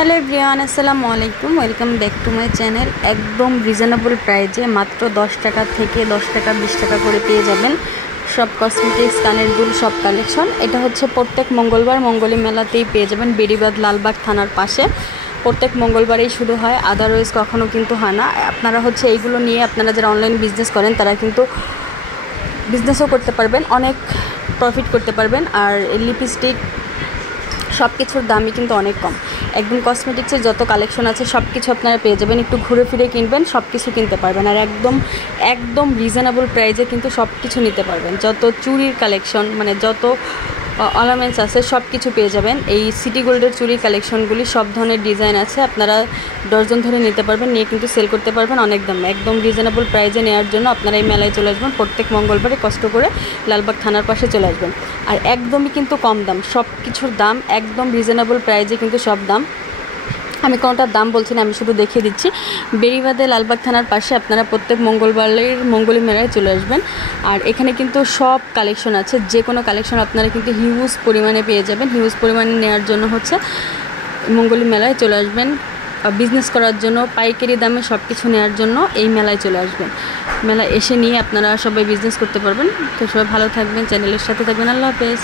Hello everyone, আসসালামু আলাইকুম। Welcome back to my channel. একদম রিজনেবল প্রাইজে মাত্র 10 টাকা থেকে 10 টাকা 20 টাকা করে পেয়ে যাবেন সব কসমেটিক্স, কানের দুল, সব কালেকশন। এটা হচ্ছে প্রত্যেক মঙ্গলবার মঙ্গলী মেলাতেই পেয়ে যাবেন, বেড়িবাঁধ লালবাগ থানার পাশে। প্রত্যেক মঙ্গলবারেই শুরু হয়, আদারওয়াইজ কখনও কিন্তু হয় না। আপনারা হচ্ছে এইগুলো নিয়ে আপনারা যারা অনলাইন বিজনেস করেন তারা কিন্তু বিজনেসও করতে পারবেন, অনেক প্রফিট করতে পারবেন। আর লিপস্টিক সব কিছুর দামই কিন্তু অনেক কম। একদম কসমেটিক্সের যত কালেকশন আছে সব কিছু আপনারা পেয়ে যাবেন। একটু ঘুরে ফিরে কিনবেন, সব কিছু কিনতে পারবেন। আর একদম একদম রিজনেবল প্রাইসে কিন্তু সব কিছু নিতে পারবেন। যত চুড়ির কালেকশন, মানে যত অর্নামেন্টস আছে সব কিছু পেয়ে যাবেন। এই সিটি গোল্ডের চুড়ির কালেকশনগুলি সব ধরনের ডিজাইন আছে, আপনারা ডজন ধরে নিতে পারবেন, নিয়ে কিন্তু সেল করতে পারবেন অনেক দামে। একদম রিজনেবল প্রাইসে নেওয়ার জন্য আপনারা এই মেলায় চলে আসবেন। প্রত্যেক মঙ্গলবারে কষ্ট করে লালবাগ থানার পাশে চলে আসবেন। আর একদমই কিন্তু কম দাম, সব কিছুর দাম একদম রিজনেবল প্রাইসে কিন্তু সব দাম। আমি কোনোটার দাম বলছি না, আমি শুধু দেখিয়ে দিচ্ছি। বেড়িবাঁধে লালবাগ থানার পাশে আপনারা প্রত্যেক মঙ্গলবারের মঙ্গলী মেলায় চলে আসবেন। আর এখানে কিন্তু সব কালেকশন আছে, যে কোনো কালেকশন আপনারা কিন্তু হিউজ পরিমাণে পেয়ে যাবেন। হিউজ পরিমাণে নেওয়ার জন্য হচ্ছে মঙ্গলী মেলায় চলে আসবেন। বিজনেস করার জন্য পাইকারি দামে সব কিছু নেওয়ার জন্য এই মেলায় চলে আসবেন। মেলায় এসে নিয়ে আপনারা সবাই বিজনেস করতে পারবেন। তো সবাই ভালো থাকবেন, চ্যানেলের সাথে থাকবেন। আল্লাহ হাফেজ।